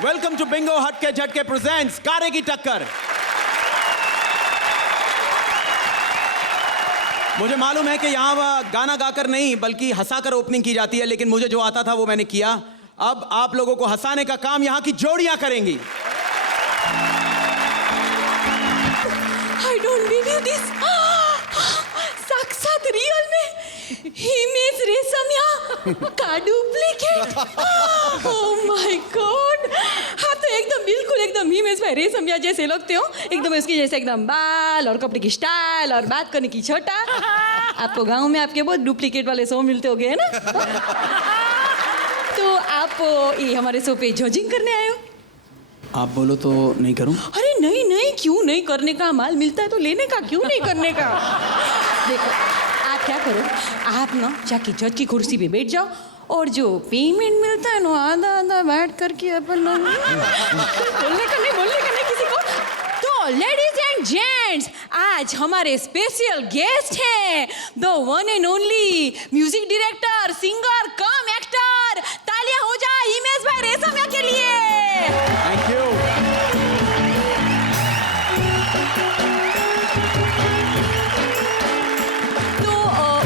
Welcome to Bingo हटके झटके presents कारे की टक्कर। मुझे मालूम है कि यहाँ गाना गाकर नहीं बल्कि हंसाकर ओपनिंग की जाती है, लेकिन मुझे जो आता था वो मैंने किया। अब आप लोगों को हंसाने का काम यहाँ की जोड़ियां करेंगी। I don't believe this. साक्षात रियल में हिमेश रेशमिया का डुप्लीकेट। Oh my God. हाँ तो एकदम बिल्कुल एकदम हिमेश भाई रेशमिया जैसे लगते हो, एकदम इसकी जैसे एकदम बाल और कपड़े की स्टाइल और बात करने की छटा। आपको गांव में आपके बहुत डुप्लीकेट वाले शो मिलते हो गए ना। तो आप ये हमारे शो पे जजिंग करने आए हो? आप बोलो तो नहीं करूं? अरे नहीं नहीं, क्यों नहीं करने का, माल मिलता है तो लेने का, क्यों नहीं करने का। देखो आप क्या करो, आप ना जाके जज की कुर्सी पे बैठ जाओ और जो पेमेंट मिलता है ना आधा आधा बैठ करके अपन बोलने का नहीं किसी को। तो लेडीज एंड जेंट्स, आज हमारे स्पेशल गेस्ट हैं the one and only music director, singer come actor. तालियां हो जाए हिमेश भाई रेशमिया के लिए। Thank you. तो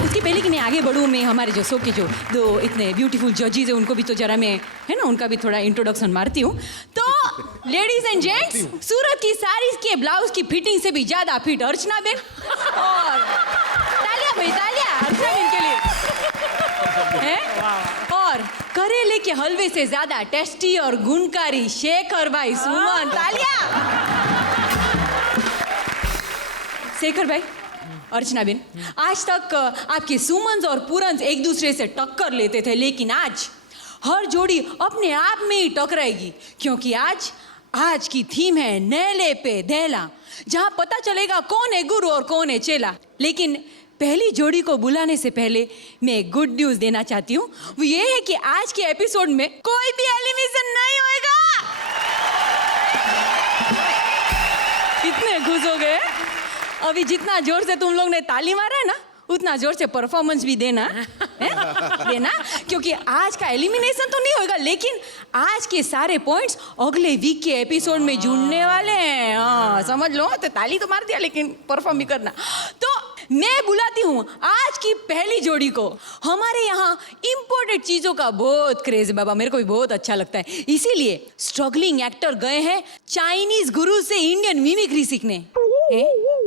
उसके पहले कि मैं आगे बढ़ूँ, मैं हमारे जो शो के जो दो इतने ब्यूटीफुल जजेस हैं उनको भी तो जरा मैं है ना उनका भी थोड़ा इंट्रोडक्शन मारती हूँ। तो लेडीज एंड जेंट्स, सूरत की साड़ीज के ब्लाउज की फिटिंग से भी ज्यादा फिट अर्चना बेन। और तालियां भाई तालियां अर्चना बेन के लिए है। और करेले के हलवे से ज्यादा टेस्टी और गुणकारी शेखर भाई सुमन। तालियां। शेखर भाई, अर्चना बेन, आज तक आपके सुमन और पूरन एक दूसरे से टक्कर लेते थे, लेकिन आज हर जोड़ी अपने आप में ही टकराएगी, क्योंकि आज की थीम है नेले पे देला, जहां पता चलेगा कौन है गुरु और कौन है चेला। लेकिन पहली जोड़ी को बुलाने से पहले मैं एक गुड न्यूज देना चाहती हूँ। वो ये है कि आज के एपिसोड में कोई भी एलिमिनेशन नहीं होएगा। इतने खुश हो गए? अभी जितना जोर से तुम लोग ने ताली मारा है ना, उतना जोर से परफॉर्मेंस भी देना है? देना, क्योंकि आज का एलिमिनेशन तो नहीं होगा, लेकिन आज के सारे पॉइंट्स अगले वीक के एपिसोड में जुड़ने वाले हैं। हाँ समझ लो, तो ताली तो मार दिया लेकिन परफॉर्म भी करना। तो मैं बुलाती हूँ आज की पहली जोड़ी को। हमारे यहाँ इंपोर्टेड चीजों का बहुत क्रेज है बाबा, मेरे को भी बहुत अच्छा लगता है, इसीलिए स्ट्रगलिंग एक्टर गए हैं चाइनीज गुरु से इंडियन मिमिक्री सीखने।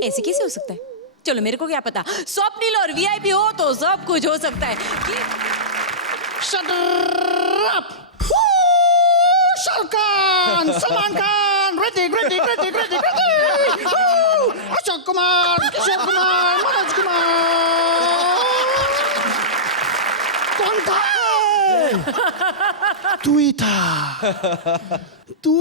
ऐसे कैसे हो सकता है? चलो मेरे को क्या पता, स्वप्निल और वीआईपी हो तो सब कुछ हो सकता है। Shut up! शाहरुख खान, सलमान खान, ऋतिक, अशोक कुमार, किशोर कुमार, मनोज कुमार। कौन था? तू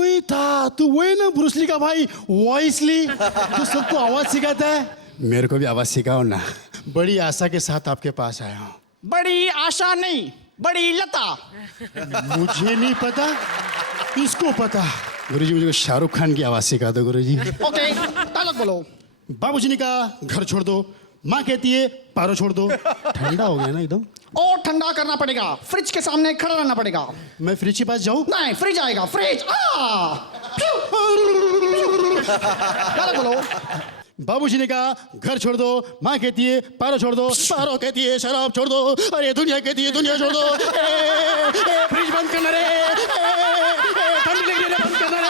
ही था, तू वही ना ब्रूस ली का भाई वॉइस ली, तो सबको आवाज सिखाता है। मेरे को भी आवाज सिखाओ ना। बड़ी आशा के साथ आपके पास आया हूँ। बड़ी आशा नहीं, बड़ी लता। मुझे नहीं पता, इसको पता। गुरुजी मुझे शाहरुख खान की आवाज सिखा दो गुरुजी। ओके, डायलॉग बोलो। बाबूजी ने कहा घर छोड़ दो, माँ कहती है पारो छोड़ दो। ठंडा हो गया ना एकदम। और ठंडा करना पड़ेगा, फ्रिज के सामने खड़ा रहना पड़ेगा। मैं फ्रिज के पास जाऊँ? नहीं, फ्रिज आएगा, फ्रिज। डायलॉग बोलो। बाबूजी ने कहा घर छोड़ दो, माँ कहती है पारो छोड़ दो, पारो कहती है शराब छोड़ दो, अरे दुनिया कहती है दुनिया छोड़ दो। फ्रिज बंद करना रे, ठंडी लग रही है बंद करना रे।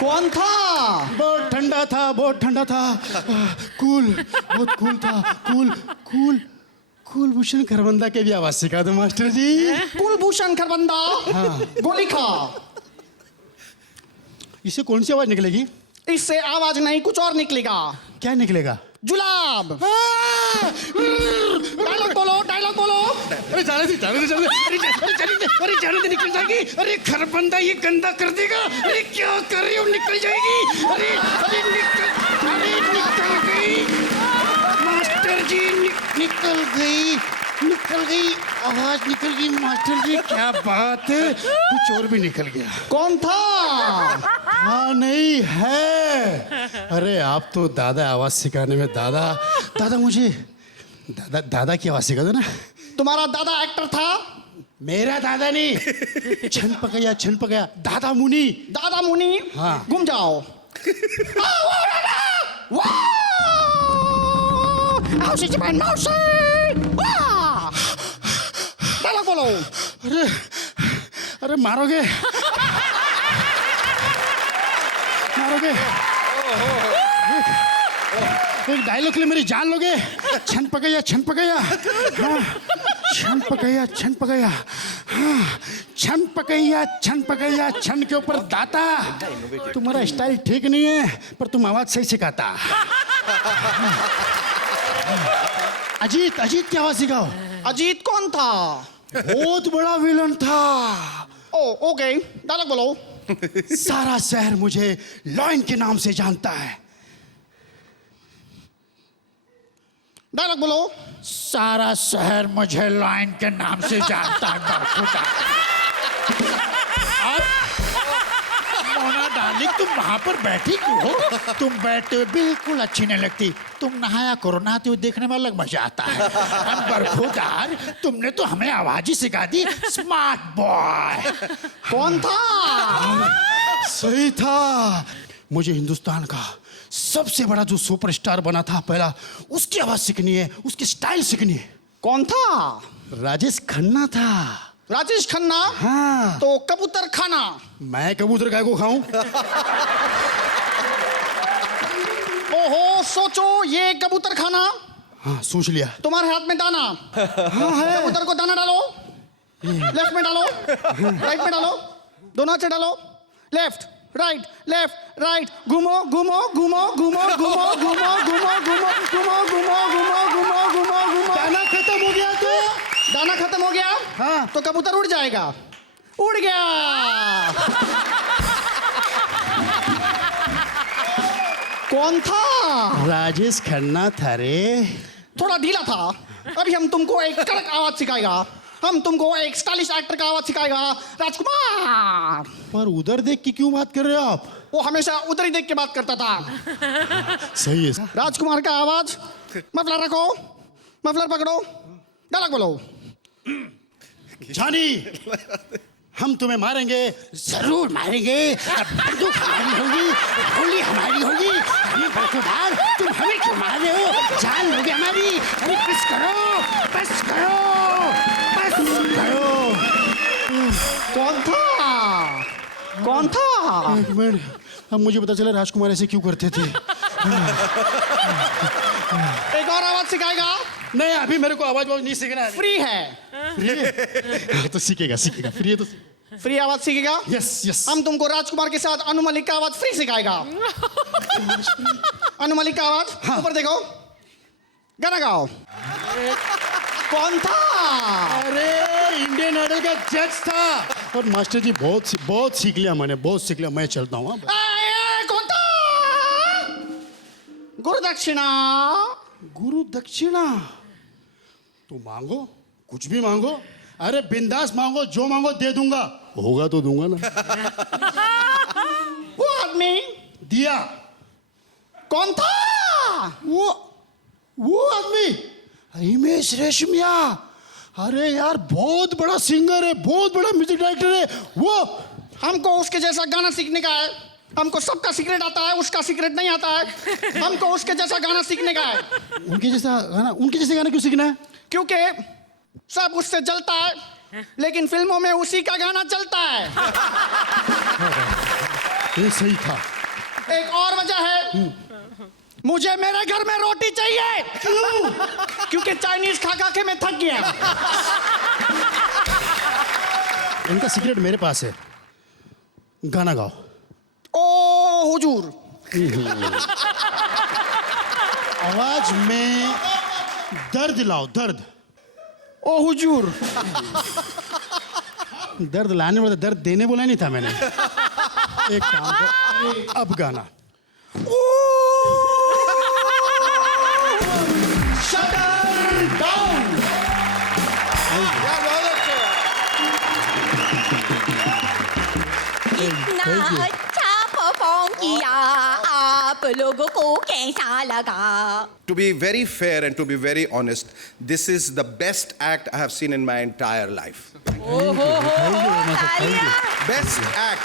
कौन था? बहुत ठंडा था, बहुत ठंडा था। कूल, बहुत कूल था, कुलभूषण खरबंदा के भी आवाज सिखा दो मास्टर जी। कुलभूषण खरबंदा, हाँ। गोली खा। इससे कौन सी आवाज निकलेगी? इससे आवाज नहीं, कुछ और निकलेगा। क्या निकलेगा? जुलाब। डायलॉग बोलो, डायलॉग बोलो। अरे जाने दे निकल जाएगी। अरे खरबंदा ये गंदा कर देगा। अरे क्या कर रही हो, निकल जाएगी। अरे निकल गई मास्टर जी, निकल गई आवाज निकल गई मास्टर जी। क्या बात है, कुछ और भी निकल गया। कौन था? हाँ नहीं है। अरे आप तो दादा आवाज सिखाने में दादा मुझे दादा की आवाज सिखा दो ना। तुम्हारा दादा एक्टर था? मेरा दादा नहीं, छन पकया दादा मुनि। दादा मुनि। हाँ। घूम जाओ। डायलॉग बोलो। अरे अरे मारोगे मारोगे, एक डायलॉग के लिए मेरी जान लोगे। छन पकया हाँ, छन पकया हाँ, छन पकया छन के ऊपर दाता। तुम्हारा स्टाइल ठीक नहीं है पर तुम आवाज सही सिखाता। अजीत की आवाज सिखाओ। अजीत कौन था? बहुत बड़ा विलन था। ओ ओके, डायलॉग बोलो। सारा शहर मुझे लॉयन के नाम से जानता है। डायलॉग बोलो। सारा शहर मुझे लॉयन के नाम से जानता है। बरखुदा। मोना डार्लिंग, तुम वहां पर बैठी क्यों हो? तुम बैठे हुए बिल्कुल अच्छी नहीं लगती। तुम नहाया करो, नहाते हुए देखने में अलग मजा आता है। हम बरखुदार, तुमने तो हमें आवाज ही सिखा दी। Smart boy. कौन था? सही था। मुझे हिंदुस्तान का सबसे बड़ा जो सुपरस्टार बना था पहला, उसकी आवाज सीखनी है, उसकी स्टाइल सीखनी है। कौन था? राजेश खन्ना था। राजेश खन्ना। हाँ। तो कबूतर खाना। मैं कबूतर काय को खाऊं? ओहो, सोचो, ये कबूतर खाना। हाँ, सोच लिया। तुम्हारे हाथ में दाना। हाँ है। कबूतर को दाना डालो। लेफ्ट में डालो, राइट में डालो, दोनों हाथ से डालो। लेफ्ट राइट लेफ्ट राइट, घूमो घूमो घूमो घूमो घूमो घूमो घूमो घूमो घूमो घूमो घूमो घूमो घूमो घूमो। दाना खत्म हो गया तो? दाना खत्म हो गया? हाँ। तो कबूतर उड़ जाएगा। उड़ गया। कौन था? राजेश खन्ना था रे। थोड़ा ढीला था। अभी हम तुमको एक कड़क आवाज सिखाएगा। हम तुमको एक स्टाइलिश एक्टर का आवाज सिखाएगा, राजकुमार। पर उधर देख के क्यों बात कर रहे हो आप? वो हमेशा उधर ही देख के बात करता था। सही है। राजकुमार का आवाज। मफलर रखो, मफलर पकड़ो, डायलॉग बोलो। जानी, हम तुम्हें मारेंगे, जरूर मारेंगे। बंदूक हमारी होगी, गोली हमारी होगी। हमें बरखुदार, तुम हमें क्यों मार रहे हो? जान लोगे हमारी। अरे बस करो, बस करो, बस करो। कौन था? कौन था? एक मिनट, अब मुझे पता चला राजकुमार ऐसे क्यों करते थे। एक और आवाज सिखाएगा। नहीं, अभी मेरे को आवाज नहीं सीखना है। फ्री है। फ्री है? तो सीखेगा फ्री है तो। फ्री आवाज सीखेगा। Yes yes. हम तुमको राजकुमार के साथ अनु मलिक का आवाज फ्री सिखाएगा। अनु मलिक का आवाज। हाँ। ऊपर देखो, गाना गाओ। कौन था? अरे इंडियन आइडल का जज था। और मास्टर जी बहुत सीख लिया मैंने, बहुत सीख लिया। मैं चलता हूँ। कौन था? गुरु दक्षिणा। गुरु दक्षिणा तो मांगो, कुछ भी मांगो। अरे बिंदास मांगो, जो मांगो दे दूंगा। होगा तो दूंगा ना। वो आदमी दिया। कौन था? वो आदमी हिमेश रेशमिया। अरे यार, बहुत बड़ा सिंगर है, बहुत बड़ा म्यूजिक डायरेक्टर है वो। हमको उसके जैसा गाना सीखने का है। हमको सबका सीक्रेट आता है, उसका सीक्रेट नहीं आता है। हमको उसके जैसा गाना सीखने का है। उनके जैसे गाना क्यों सीखना है? क्योंकि सब उससे जलता है, लेकिन फिल्मों में उसी का गाना चलता है। ये सही था। एक और वजह है, मुझे मेरे घर में रोटी चाहिए। क्यों? क्योंकि चाइनीज खा खा के मैं थक गया। इनका सीक्रेट मेरे पास है। गाना गाओ। ओ हुजूर। आवाज में दर्द लाओ, दर्द। ओ हुजूर। दर्द लाने वाला, दर्द देने बोला नहीं था मैंने। एक काम कर, अब गाना। इतना अच्छा परफॉर्म किया आप लोगों को कैसा लगा? To be very fair and to be very honest, this is the best act I have seen in my entire life. Best act.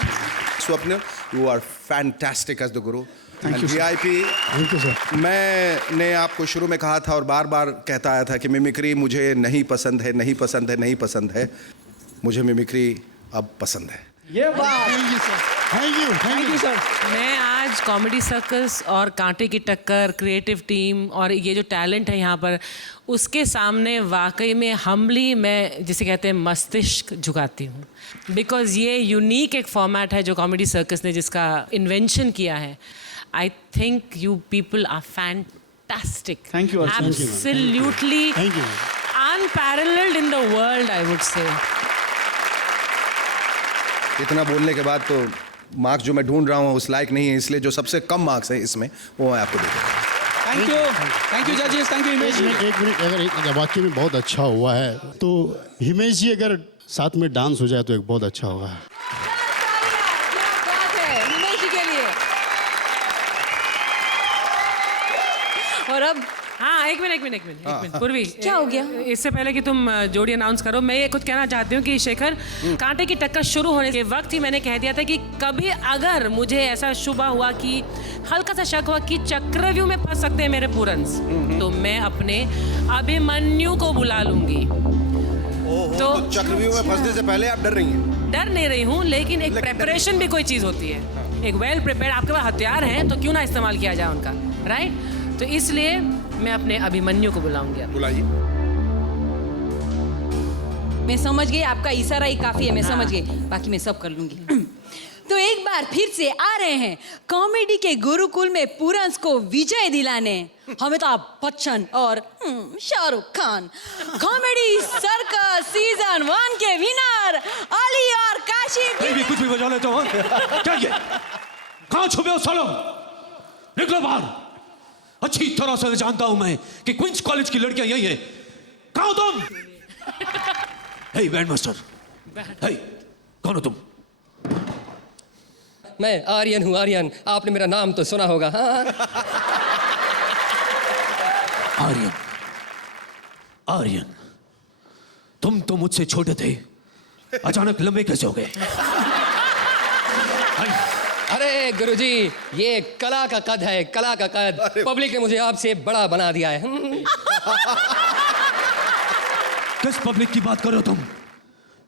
Swapnil, you are fantastic as the guru. Thank you, sir. VIP. Thank you sir. मैंने आपको शुरू में कहा था और बार बार कहता आया था कि मिमिक्री मुझे नहीं पसंद है, नहीं पसंद है, नहीं पसंद है। मुझे मिमिक्री अब पसंद है। ये बात। Thank you sir. Thank you sir. मैं आज कॉमेडी सर्कस और कांटे की टक्कर, क्रिएटिव टीम और ये जो टैलेंट है यहाँ पर, उसके सामने वाकई में हम्बली मैं जिसे कहते हैं मस्तिष्क झुकाती हूँ। बिकॉज ये यूनिक एक फॉर्मेट है जो कॉमेडी सर्कस ने जिसका इन्वेंशन किया है। I think you people are fantastic. Thank you, Archana. Thank you, ma'am. Absolutely Thank you, unparalleled in the world, I would say. इतना बोलने के बाद तो मार्क्स जो मैं ढूंढ रहा हूँ उस लायक नहीं है, इसलिए जो सबसे कम मार्क्स है इसमें वो मैं आपको देता हूँ। थैंक यू जजेस, थैंक यू हिमेश जी। एक मिनट, अगर एक वाक्य में बहुत अच्छा हुआ है तो हिमेश जी अगर साथ में डांस हो जाए तो एक बहुत अच्छा होगा। क्या बात है हिमेश जी के लिए। और अब हाँ एक मिनट पूर्वी, क्या हो गया? इससे पहले कि तुम जोड़ी अनाउंस करो, मैं ये कुछ कहना चाहती हूँ कि शेखर, कांटे की टक्कर शुरू होने के वक्त ही मैंने कह दिया था कि कभी अगर मुझे ऐसा शुबा हुआ कि हल्का सा शक हुआ कि चक्रव्यूह में फंस सकते हैं मेरे पूरन्स, तो मैं अपने अभिमन्यु को बुला लूंगी। तो चक्रव्यूह में फंसने से पहले आप डर रही हैं? डर नहीं रही हूँ, लेकिन एक प्रेपरेशन भी कोई चीज़ होती है। एक वेल प्रिपेयर्ड, आपके पास हथियार हैं तो क्यों ना इस्तेमाल किया जाए उनका, राइट? तो इसलिए मैं अपने अभिमन्यु को बुलाऊंगी। बुलाइए। मैं समझ गई, आपका इशारा ही काफी है, मैं समझ गई, बाकी मैं सब कर लूंगी। तो एक बार फिर से आ रहे हैं कॉमेडी के गुरुकुल में पूरंस को विजय दिलाने अमिताभ बच्चन और Shahrukh Khan. Comedy circus season 1 के विनर अली और काशिफ। भी कुछ भी बजा लेते हो, हाँ? क्या ये? कहाँ छुपे हो सालों? निकलो बाहर। अच्छी तरह से जानता हूं मैं कि क्वींस कॉलेज की लड़कियां यही हैं। कहाँ हो तुम? हे बैंड मास्टर, हे कौन हो तुम? मैं आर्यन हूँ, आर्यन। आपने मेरा नाम तो सुना होगा। हाँ। आर्यन, आर्यन, तुम तो मुझसे छोटे थे, अचानक लंबे कैसे हो गए? अरे गुरुजी, ये कला का कद है, कला का कद। पब्लिक ने मुझे आपसे बड़ा बना दिया है। किस पब्लिक की बात कर रहे हो तुम?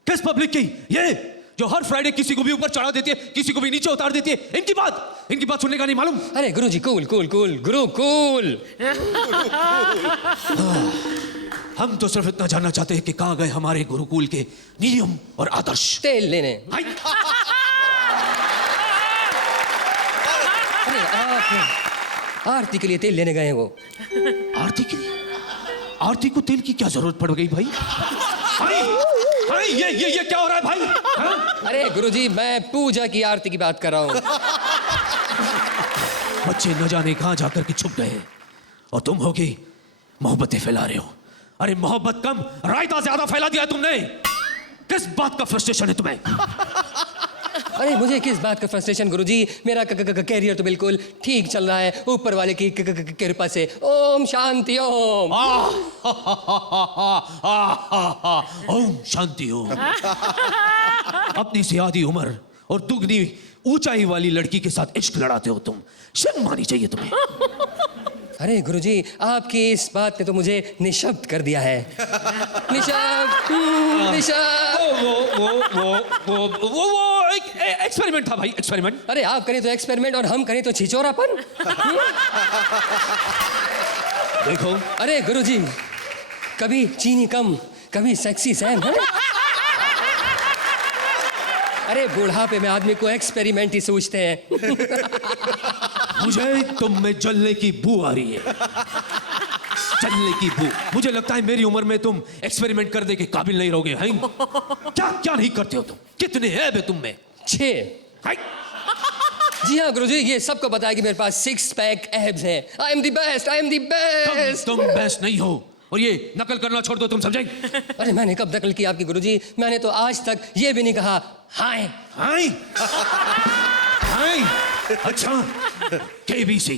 किस पब्लिक की? ये जो हर फ्राइडे किसी को भी ऊपर चढ़ा देती है, किसी को भी नीचे उतार देती है, इनकी बात सुनने का नहीं मालूम? अरे गुरुजी, कूल कूल कूल, गुरु कूल। हम तो सिर्फ इतना जानना चाहते हैं कि कहाँ गए हमारे गुरुकुल के नियम और आदर्श। तेल लेने। हाय! अरे आप आरती के लिए तेल लेने गए हैं वो। आरती के लिए? आरती को तेल की क्या जरूरत पड़ गई भाई? हाय! हाय! ये क्या हो रहा है भाई? हाँ? अरे गुरुजी, मैं पूजा की आरती की बात कर रहा हूँ। बच्चे न जाने कहाँ जाकर के छुप गए हैं और तुम होगी मोहब्बतें फैला रहे हो। अरे मोहब्बत कम, रायता ज्यादा फैला दिया तुमने। किस बात का फ्रस्ट्रेशन है तुम्हें? अरे मुझे किस बात का फ्रस्ट्रेशन गुरुजी, मेरा कैरियर तो बिल्कुल ठीक चल रहा है ऊपर वाले की कृपा से। ओम शांति ओम। ओम शांति ओम। अपनी से आधी उम्र और दुगनी ऊंचाई वाली लड़की के साथ इश्क लड़ाते हो तुम, शर्म आनी चाहिए तुम्हें। अरे गुरुजी, आपकी इस बात ने तो मुझे निशब्द कर दिया है। निशब्द, निशब्द। वो एक एक्सपेरिमेंट था भाई, एक्सपेरिमेंट। अरे आप करें तो एक्सपेरिमेंट और हम करें तो छिचोरापन। देखो, अरे गुरुजी, कभी चीनी कम, कभी सेक्सी सैम है। अरे बुढ़ापे में आदमी को एक्सपेरिमेंट ही सोचते हैं। मुझे तुम में जलने की बू आ रही है, जलने की बू। मुझे लगता है मेरी उम्र में तुम एक्सपेरिमेंट करने के काबिल नहीं रहोगे। हैं? क्या क्या नहीं करते हो तुम? कितने ऐब है तुम में? 6। जी हाँ गुरुजी, ये सबको पता है कि मेरे पास 6 पैक एब्स हैं। I am the best, I am the best. तुम बेस्ट नहीं हो और ये नकल करना छोड़ दो, तुम समझे? अरे मैंने कब नकल की आपकी गुरुजी? मैंने तो आज तक ये भी नहीं कहा हाय। हाय! हाय! अच्छा, केबीसी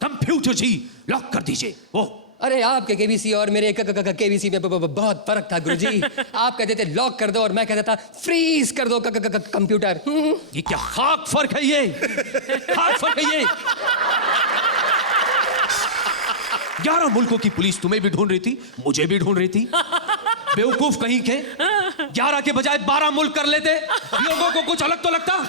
कंप्यूटर जी लॉक कर दीजिए। वो अरे आपके केबीसी और मेरे केबीसी में बहुत फर्क था गुरुजी। आप कहते थे लॉक कर दो और मैं कहता था फ्रीज कर दो कंप्यूटर। ये क्या खाक फर्क है ये? खाक फर्क है ये। 11 मुल्कों की पुलिस तुम्हें भी ढूंढ रही थी, मुझे भी ढूंढ रही थी। बेवकूफ कहीं के, 11 के बजाय 12 मुल्क कर लेते, लोगों को कुछ अलग तो लगता।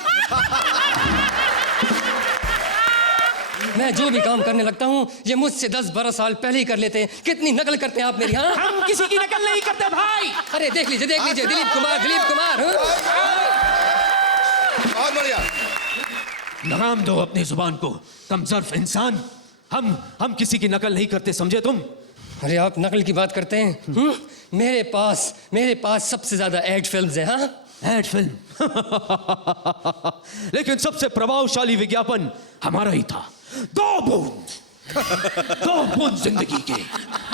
मैं जो भी काम करने लगता हूँ ये मुझसे 10-12 साल पहले ही कर लेते हैं। कितनी नकल करते हैं आप मेरी। हाँ, हम किसी की नकल नहीं करते भाई। अरे देख लीजिए दिलीप कुमार हाँ? बहुत बढ़िया। लगाम दो अपनी जुबान को, कमजोर इंसान। हम किसी की नकल नहीं करते, समझे तुम? अरे आप नकल की बात करते हैं। मेरे पास सबसे ज्यादा एड फिल्म्स हैं। हाँ, एड फिल्म। लेकिन सबसे प्रभावशाली विज्ञापन हमारा ही था। 2 बूंद जिंदगी के।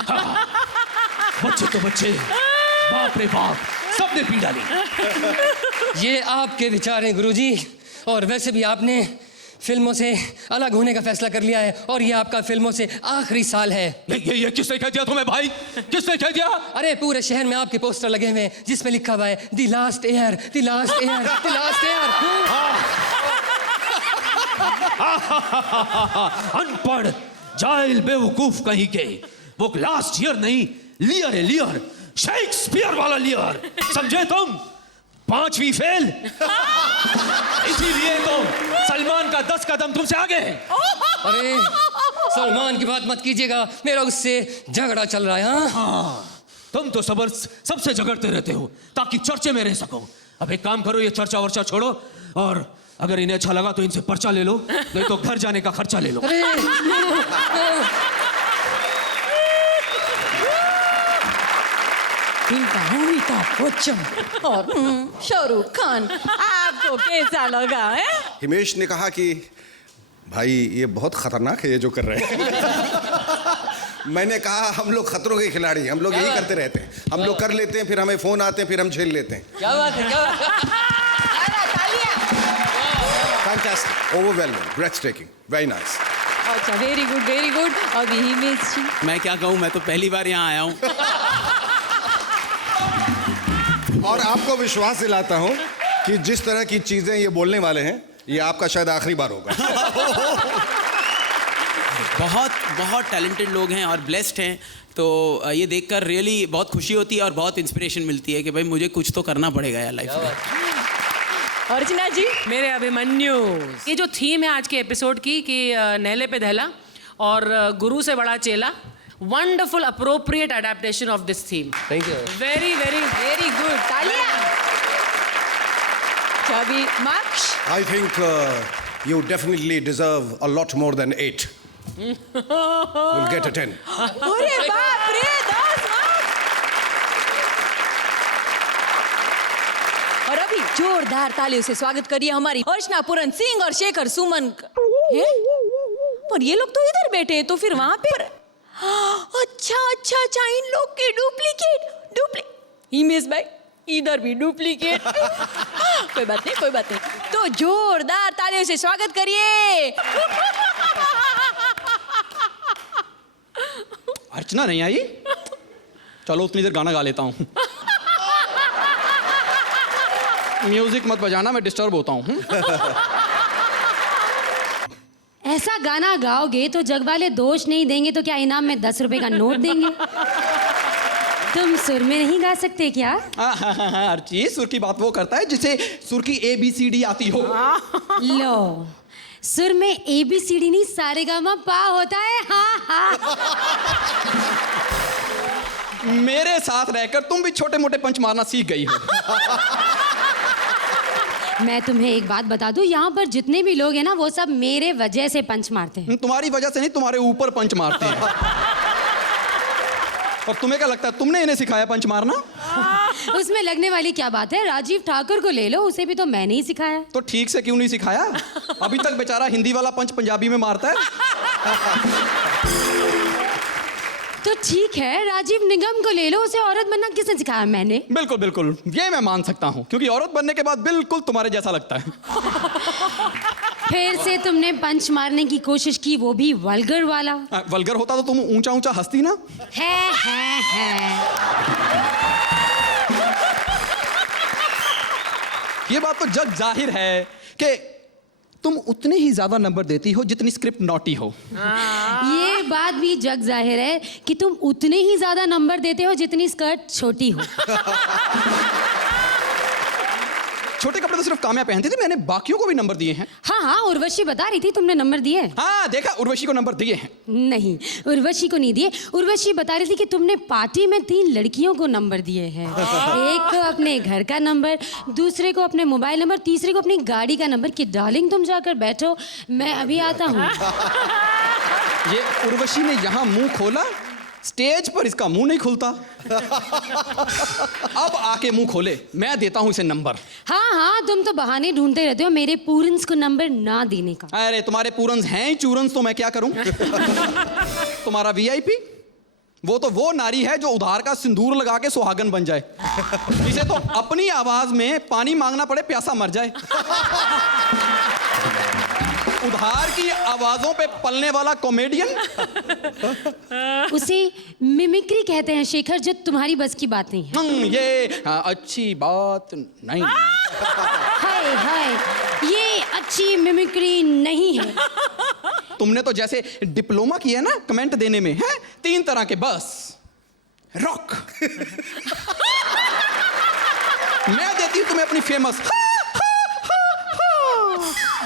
हाँ। बच्चे तो बच्चे, बाप रे बाप, सबने पी डाली। ये आपके विचार हैं गुरुजी। और वैसे भी आपने फिल्मों से अलग होने का फैसला कर लिया है और ये आपका फिल्मों से आखिरी साल है। ये किसने कह दिया तुम्हें भाई? किसने कह दिया? अरे पूरे शहर में आपके पोस्टर लगे हुए हैं जिसमें लिखा हुआ है the last air, the last air, the last air. अनपढ़ जाहिल बेवकूफ कहीं के। वो लास्ट ईयर नहीं, लियर है, लियर। शेक्सपियर वाला लियर, समझे तुम? 5वीं फेल। इसीलिए तो सलमान का 10 कदम तुमसे आगे है। अरे सलमान की बात मत कीजिएगा, मेरा उससे झगड़ा चल रहा है। हाँ, तुम तो सबसे झगड़ते रहते हो ताकि चर्चे में रह सको। अब एक काम करो, ये चर्चा वर्चा छोड़ो और अगर इन्हें अच्छा लगा तो इनसे पर्चा ले लो, नहीं तो घर जाने का खर्चा ले लो। अरे इनका अमिताभ बच्चन और शाहरुख खान, आपको कैसा लगा है? हिमेश ने कहा कि भाई ये बहुत खतरनाक है ये जो कर रहे हैं। मैंने कहा हम लोग खतरों के खिलाड़ी हैं, हम लोग यही करते रहते हैं। हम लोग कर लेते हैं, फिर हमें फोन आते हैं, फिर हम झेल लेते हैं। क्या बात है, क्या बात है। Fantastic, overwhelming, ब्रेथटेकिंग, very nice. अच्छा, वेरी गुड। अभी हिमेश जी, मैं क्या कहूँ, मैं तो पहली बार यहाँ आया हूँ। और आपको विश्वास दिलाता हूं कि जिस तरह की चीजें ये बोलने वाले हैं, ये आपका शायद आखिरी बार होगा। बहुत टैलेंटेड लोग हैं और ब्लेस्ड हैं, तो ये देखकर रियली बहुत खुशी होती है और बहुत इंस्पिरेशन मिलती है कि भाई मुझे कुछ तो करना पड़ेगा यार लाइफ में। अर्चना जी, मेरे अभिमन्यु, ये जो थीम है आज के एपिसोड की कि नहले पे दहला और गुरु से बड़ा चेला, wonderful appropriate adaptation of this theme. Thank you. Very good. तालियां। Chabi, Marks? I think you definitely deserve a lot more than 8. You'll get a 10. अरे बाप रे, 10 मार्क्स। और अभी जोरदार तालियों से स्वागत करिए हमारी अर्चना पूरन सिंह और शेखर सुमन। पर ये लोग तो इधर बैठे, तो फिर वहां पे अच्छा, इन लोग के डुप्लीकेट। हिमेश भाई, इधर भी डुप्लीकेट। कोई बात नहीं। तो जोरदार तालियों से स्वागत करिए। अर्चना नहीं आई? चलो उतनी देर गाना गा लेता हूँ। म्यूजिक मत बजाना, मैं डिस्टर्ब होता हूँ। ऐसा गाना गाओगे तो जग वाले दोष नहीं देंगे तो क्या इनाम में 10 रुपए का नोट देंगे? तुम सुर में नहीं गा सकते क्या? अर्ची, सुर की बात वो करता है जिसे सुर की ABCD आती हो। लो, सुर में ABCD नहीं सारेगामा पा होता है। हाँ। मेरे साथ रहकर तुम भी छोटे मोटे पंच मारना सीख गई हो। मैं तुम्हें एक बात बता दूं, यहाँ पर जितने भी लोग हैं ना, वो सब मेरे वजह से पंच मारते हैं। तुम्हारी वजह से नहीं, तुम्हारे ऊपर पंच मारते हैं। और तुम्हें क्या लगता है तुमने इन्हें सिखाया पंच मारना? उसमें लगने वाली क्या बात है? राजीव ठाकुर को ले लो, उसे भी तो मैंने ही सिखाया। तो ठीक से क्यों नहीं सिखाया? अभी तक बेचारा हिंदी वाला पंच पंजाबी में मारता है। तो ठीक है, राजीव निगम को ले लो, उसे औरत बनना किसने सिखाया? मैंने। बिल्कुल, ये मैं मान सकता हूँ, क्योंकि औरत बनने के बाद बिल्कुल तुम्हारे जैसा लगता है। फिर से तुमने पंच मारने की कोशिश की, वो भी वल्गर वाला। वल्गर होता तो तुम ऊंचा ऊंचा हंसती ना। है। ये बात तो जग जाहिर है कि तुम उतने ही ज्यादा नंबर देती हो जितनी स्क्रिप्ट नॉटी हो। ये बात भी जग जाहिर है कि तुम उतने ही ज्यादा नंबर देते हो जितनी स्कर्ट छोटी हो। छोटे कपड़े तो सिर्फ काम्या पहनती थी, मैंने बाकियों को भी नंबर दिए हैं। हाँ, उर्वशी बता रही थी तुमने नंबर दिए। हाँ देखा, उर्वशी को नंबर दिए हैं। नहीं, उर्वशी को नहीं दिए। उर्वशी बता रही थी कि तुमने पार्टी में 3 लड़कियों को नंबर दिए हैं। एक को अपने घर का नंबर, दूसरे को अपने मोबाइल नंबर, तीसरे को अपनी गाड़ी का नंबर कि डार्लिंग तुम जाकर बैठो, मैं अभी आता हूँ। ये उर्वशी ने यहाँ मुंह खोला, स्टेज पर इसका मुंह नहीं खुलता। अब आके मुंह खोले, मैं देता हूं इसे नंबर। हाँ, तुम तो बहाने ढूंढते रहते हो मेरे पूरन्स को नंबर ना देने का। अरे तुम्हारे पूरन्स हैं ही चूरन्स, तो मैं क्या करूं? तुम्हारा वीआईपी वो नारी है जो उधार का सिंदूर लगा के सुहागन बन जाए, जिसे तो अपनी आवाज में पानी मांगना पड़े, प्यासा मर जाए। उधार की आवाजों पे पलने वाला कॉमेडियन, उसे मिमिक्री कहते हैं शेखर, जो तुम्हारी बस की बात नहीं है। ये अच्छी बात नहीं। हाय, ये अच्छी मिमिक्री नहीं है। तुमने तो जैसे डिप्लोमा किया ना कमेंट देने में, है 3 तरह के, बस रॉक। मैं देती हूं तुम्हें अपनी famous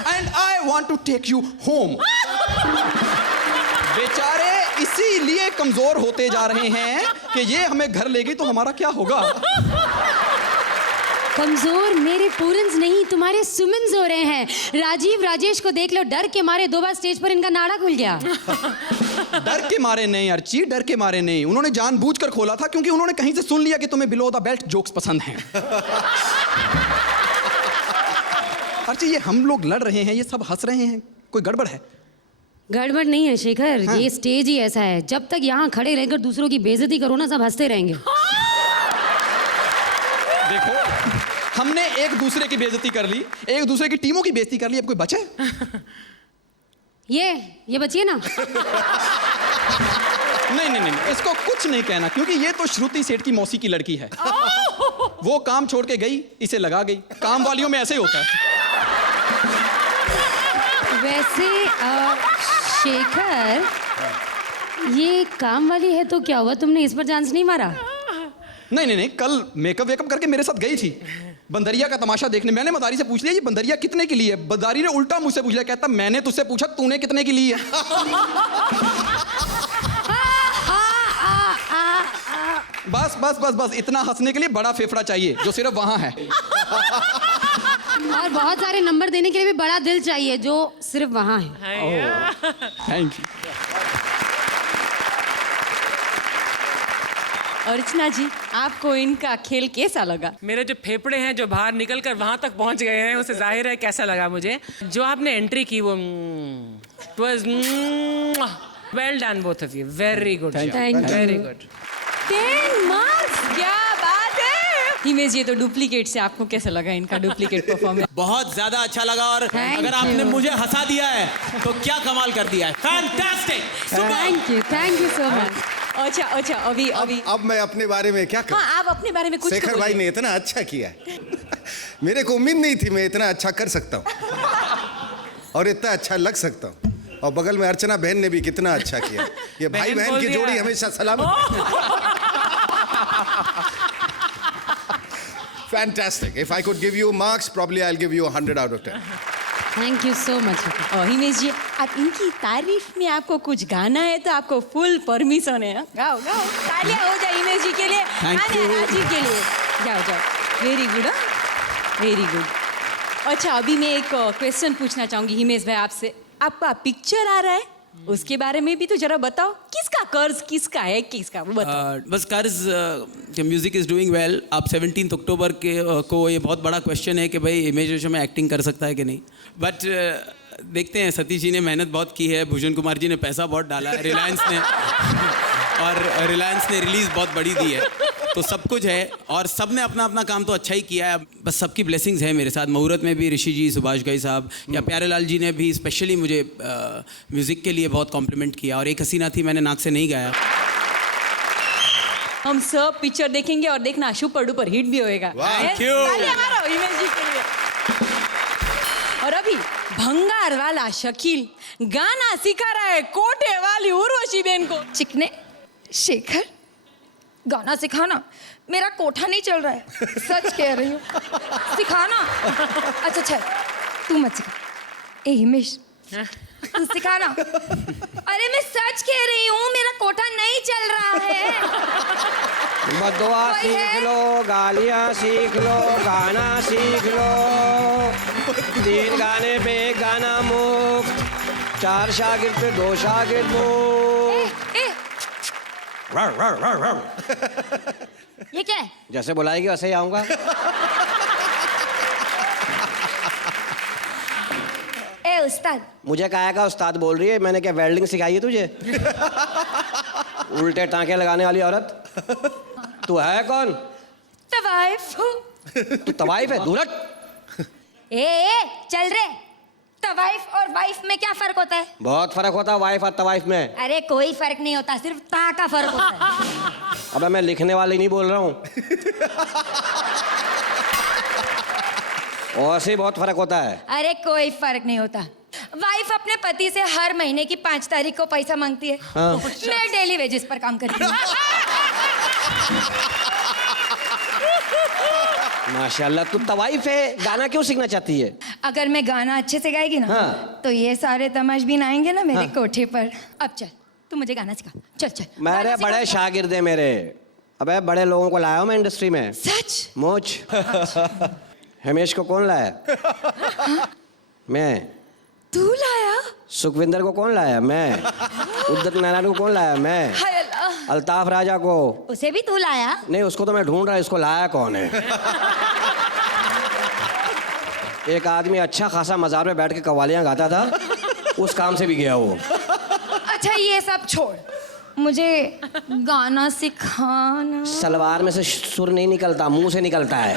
and I want to take you home. बेचारे इसीलिए कमजोर होते जा रहे हैं कि ये हमें घर ले गई तो हमारा क्या होगा। कमजोर मेरे पूरन्स नहीं, तुम्हारे सुमन्स हो रहे हैं। राजीव राजेश को देख लो, डर के मारे 2 बार स्टेज पर इनका नाड़ा खुल गया। डर के मारे नहीं अर्ची, डर के मारे नहीं, उन्होंने जानबूझकर खोला था क्योंकि उन्होंने कहीं से सुन लिया कि तुम्हें बिलो द बेल्ट जोक्स पसंद हैं। अर्ची, ये हम लोग लड़ रहे हैं, ये सब हंस रहे हैं, कोई गड़बड़ है? गड़बड़ नहीं है शेखर, हाँ। ये स्टेज ही ऐसा है, जब तक यहाँ खड़े रहकर दूसरों की बेइज्जती करो ना, सब हंसते रहेंगे। देखो, हमने एक दूसरे की बेइज्जती कर ली, एक दूसरे की टीमों की बेइज्जती कर ली, अब कोई बचे? ये बचिए ना। नहीं, इसको कुछ नहीं कहना, क्योंकि ये तो श्रुति सेठ की मौसी की लड़की है। वो काम छोड़ के गई, इसे लगा गई। काम वालियों में ऐसे ही होता है। वैसे शेखर, ये काम वाली है तो क्या हुआ, तुमने इस पर चांस नहीं मारा? नहीं, कल मेकअप वेकअप करके मेरे साथ गई थी बंदरिया का तमाशा देखने। मैंने मदारी से पूछ लिया ये बंदरिया कितने की ली है। बंदारी ने उल्टा मुझसे पूछ लिया, कहता मैंने तुझसे पूछा तूने कितने की ली है। बस इतना हंसने के लिए बड़ा फेफड़ा चाहिए जो सिर्फ वहां है। और बहुत सारे नंबर देने के लिए भी बड़ा दिल चाहिए जो सिर्फ वहां है। Thank you. अर्चना जी, आपको इनका खेल कैसा लगा? मेरे जो फेफड़े हैं जो बाहर निकल कर वहां तक पहुंच गए हैं, उसे जाहिर है कैसा लगा मुझे। जो आपने एंट्री की वो well done both of you, very good, very good. 10 marks, क्या बात है। हिमेश, ये तो डुप्लीकेट से आपको कैसा लगा इनका डुप्लीकेट परफॉर्मेंस? बहुत ज्यादा अच्छा लगा, और अगर आपने मुझे हंसा दिया है तो क्या कमाल कर दिया है। Fantastic, thank you so much. अच्छा, अभी अब मैं अपने बारे में क्या कहूं? हाँ, आप अपने बारे में कुछ शेखर भाई ने इतना अच्छा किया है, मेरे को उम्मीद नहीं थी मैं इतना अच्छा कर सकता हूँ और इतना अच्छा लग सकता हूँ। और बगल में अर्चना बहन ने भी कितना अच्छा किया। ये भाई बहन की जोड़ी हमेशा सलामत। Fantastic. If I could give you marks, probably I'll give you 100 out of 10. Thank you so much. Himesh ji, आप इनकी तारीफ में आपको कुछ गाना है तो आपको फुल परमिशन है। गाओ, तालियां हो जाए हिमेश जी के लिए, राजीव के लिए। जाओ, वेरी गुड, वेरी गुड। अच्छा, अभी मैं एक क्वेश्चन पूछना चाहूंगी हिमेश भाई आपसे। आपका पिक्चर आ रहा है, उसके बारे में भी तो जरा बताओ। किसका कर्ज किसका है, किसका, वो बताओ। बस कर्ज, म्यूजिक इज डूइंग वेल। आप 17 अक्टूबर को ये बहुत बड़ा क्वेश्चन है कि भाई हिमेश रेशमिया में एक्टिंग कर सकता है कि नहीं, बट देखते हैं। सतीश जी ने मेहनत बहुत की है, भूषण कुमार जी ने पैसा बहुत डाला है, रिलायंस ने और रिलायंस ने रिलीज बहुत बड़ी दी है। तो सब कुछ है और सब ने अपना अपना काम तो अच्छा ही किया है। बस सबकी ब्लेसिंग्स है मेरे साथ। मुहूर्त में भी ऋषि जी, सुभाष घई साहब या प्यारेलाल जी ने भी स्पेशली मुझे म्यूज़िक के लिए बहुत कॉम्प्लीमेंट किया। और एक हसीना थी, मैंने नाक से नहीं गाया। हम सब पिक्चर देखेंगे और देखना सुपर डुपर हिट भी होएगा। Thank you. तालियां मारो हिमेश जी के लिए। और अभी भंगार वाला शकील गाना सिखा रहा है कोटे वाली उर्वशी बेन को। चिकने शेखर गाना सिखाना, मेरा कोठा नहीं चल रहा है, सच कह रही हूँ, सिखाना। अच्छा तू मत सिखा। ए हिमेश तू सिखाना। अरे मैं सच कह रही हूँ, मेरा कोठा नहीं चल रहा है। बदुआ सीख लो, गालियाँ सीख लो, गाना सीख लो। 3 गाने पे 1 गाना मुफ्त, 4 शागिर्द पे 2 शागिर्द मुफ्त। ये क्या है? जैसे बुलाएगी वैसे ही आऊंगा। ए उस्ताद, मुझे काहे का उस्ताद बोल रही है? मैंने क्या वेल्डिंग सिखाई है तुझे? उल्टे टांके लगाने वाली औरत। तू है कौन? तवाइफ। तू तवाइफ है? दूर हट। ए चल रे, तवाइफ और वाइफ में क्या फर्क होता है? बहुत फर्क होता है वाइफ और तवाइफ में। अरे कोई फर्क नहीं होता, सिर्फ ता का फर्क होता है। अबे मैं लिखने वाली नहीं बोल रहा हूँ। और से बहुत फर्क होता है। अरे कोई फर्क नहीं होता। वाइफ अपने पति से हर महीने की 5 तारीख को पैसा मांगती है। हाँ। मैं डेली वेजेस पर काम करती हूँ। माशाल्लाह, तू तवाइफ है, गाना क्यों सीखना चाहती है? अगर मैं गाना अच्छे से गाएगी ना, हाँ। तो ये सारे तमाशबीन आएंगे ना मेरे हाँ। कोठे पर। अब चल, तू मुझे गाना सिखा। चल चल। मेरे गाना बड़े सिखा। शागिर्द हैं मेरे। अबे बड़े लोगों को लाया हूं मैं इंडस्ट्री में। सच? मोच। हिमेश को कौन लाया? मैं। तू लाया? सुखविंदर को कौन लाया? मैं। उद्दत नारायण को कौन लाया? मैं। हाय अल्लाह। अल्ताफ राजा को। उसे भी तू लाया? नहीं, उसको तो मैं ढूंढ रहा, इसको लाया कौन है? एक आदमी अच्छा खासा मजार में बैठ के कव्वालियां गाता था, उस काम से भी गया वो। अच्छा ये सब छोड़, मुझे गाना सिखाना। सलवार में से सुर नहीं निकलता, मुंह से निकलता है।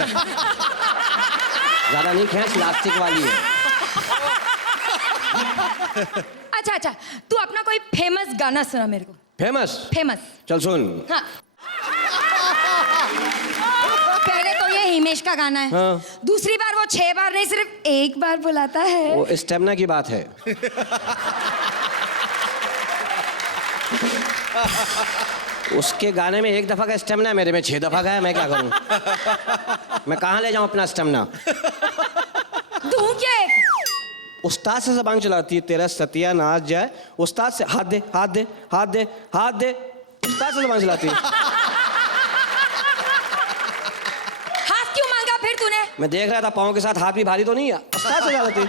ज्यादा नहीं खींच, प्लास्टिक वाली है। अच्छा तू अपना कोई फेमस गाना सुना मेरे को। फेमस? फेमस। चल सुन। हाँ। पहले तो ये हिमेश का गाना है। हाँ। दूसरी बार वो 6 बार नहीं, सिर्फ 1 बार बुलाता है। वो स्टेमिना की बात है। उसके गाने में 1 दफा का स्टेमिना है, मेरे में 6 दफा का है। मैं क्या करूं? मैं कहाँ ले जाऊं अपना स्टेमिना? तू क्या है? उस्ताद से जबान चलाती है, तेरा सत्यानाश जाए। उस्ताद से हाथ दे, हाथ दे, हाथ दे, हाथ दे। उस्ताद से जबान चलाती है। हाथ क्यों मांगा फिर तूने? मैं देख रहा था पाँव के साथ हाथ भी भारी तो नहीं है। उस्ताद से चलाती है।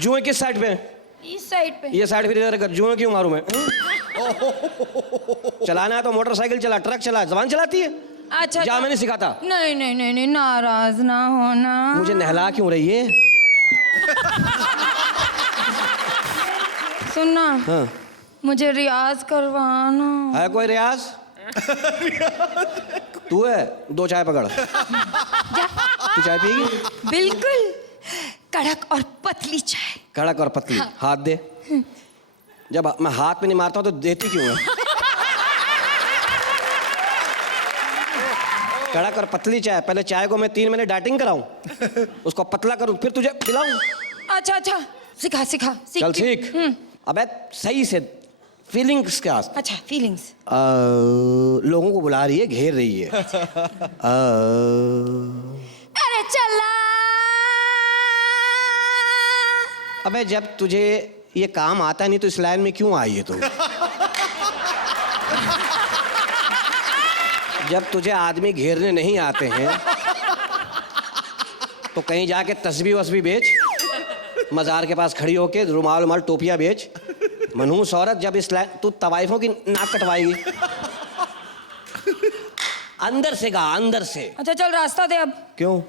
जुए किस साइड पे? इस साइड पे। ये साइड फिर इधर कर। जुए क्यों मारूं मैं? चलाना है तो मोटरसाइकिल चला, ट्रक चला, जबान चलाती है। अच्छा जा, मैंने सिखाता। नहीं, नाराज ना होना। मुझे नहला क्यों रही है? सुनना। हाँ। मुझे रियाज करवाना है कोई रियाज? तू है? 2 चाय पकड़। तू चाय पिएगी? बिल्कुल, कड़क और पतली चाय। कड़क और पतली। हाँ। हाथ दे। जब मैं हाथ में नहीं मारता हूं तो देती क्यों है? कड़क और पतली चाय। पहले चाय को मैं 3 महीने डाइटिंग कराऊं, उसको पतला करूं, फिर तुझे पिलाऊं। अच्छा सिखा चल सीख। अबे सही से फीलिंग्स के साथ। अच्छा फीलिंग्स। लोगों को बुला रही है, घेर रही है। अरे चला। अबे जब तुझे ये काम आता नहीं तो इस लाइन में क्यों आई है तू? जब तुझे आदमी घेरने नहीं आते हैं तो कहीं जाके तस्बीह वस्बी बेच, मज़ार के पास खड़ी होके रुमाल टोपियां बेच। मनहूस औरत, जब इस लाइन तू तवाइफों की नाक कटवाएगी। अंदर से गा, अंदर से। अच्छा चल रास्ता दे अब। क्यों?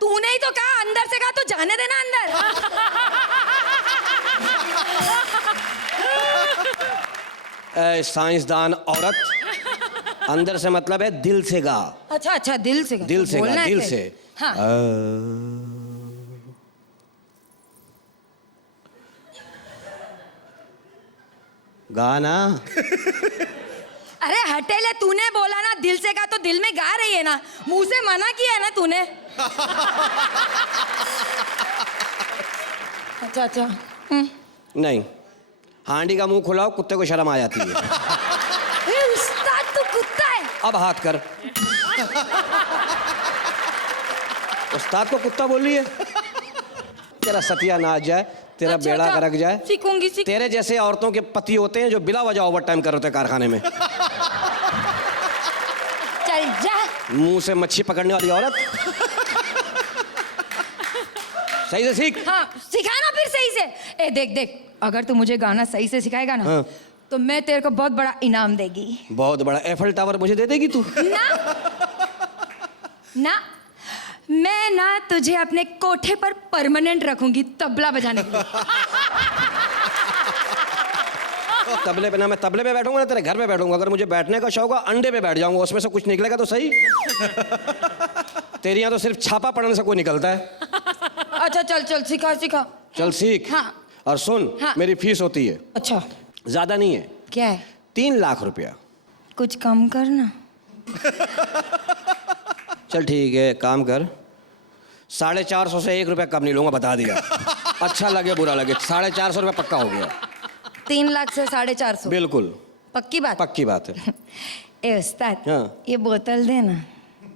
तूने ही तो कहा अंदर से कहा, तो जाने देना अंदर। साइंसदान औरत, अंदर से मतलब है दिल से गा। अच्छा अच्छा, दिल से दिल से गा, बोलना है दिल फिर। से। हाँ। गाना। अरे हटेले, तूने बोला ना दिल से गा, तो दिल में गा रही है ना, मुंह से मना किया है ना तूने। अच्छा अच्छा। नहीं, हांडी का मुंह खुलाओ, कुत्ते को शर्म आ जाती है। उस्ताद तू कुत्ता है। अब हाथ कर। उस्ताद को कुत्ता बोल रही है? तेरा सत्यानाश जाए, तेरा अच्छा, बेड़ा अच्छा, गरक जाए। सीखूंगी तेरे जैसे औरतों के पति होते हैं जो बिला वजह ओवर टाइम कर रहे होते कारखाने में। चल जा। मुंह से मच्छी पकड़ने वाली औरत। सही से सीख। हाँ सिखाना फिर सही से। ए देख देख, अगर तू मुझे गाना सही से सिखाएगा ना, हाँ। तो मैं तेरे को बहुत बड़ा इनाम देगी। बहुत बड़ा एफल टावर मुझे दे देगी तू? ना ना, मैं ना तुझे अपने कोठे पर परमानेंट रखूंगी तबला बजाने के लिए। तबले पे ना, मैं तबले पे बैठूंगा ना तेरे घर पे बैठूंगा। अगर मुझे बैठने का शौक है, अंडे पे बैठ जाऊंगा, उसमें से कुछ निकलेगा तो सही। तेरे यहाँ तो सिर्फ छापा पड़ने से कोई निकलता है। अच्छा चल चल, सिखा सिखा। चल सीख। हाँ। और सुन, हाँ। मेरी फीस होती है। अच्छा। ज्यादा नहीं है। क्या है? 3 लाख रुपया। कुछ कम करना। चल ठीक है, काम कर। 450 से 1 रुपया कम नहीं लूंगा, बता दिया। अच्छा लगे बुरा लगे, 450 रुपया पक्का हो गया। 3 लाख से 450। बिल्कुल पक्की बात? पक्की बात है। ए उस्ताद, हाँ। ये बोतल देना।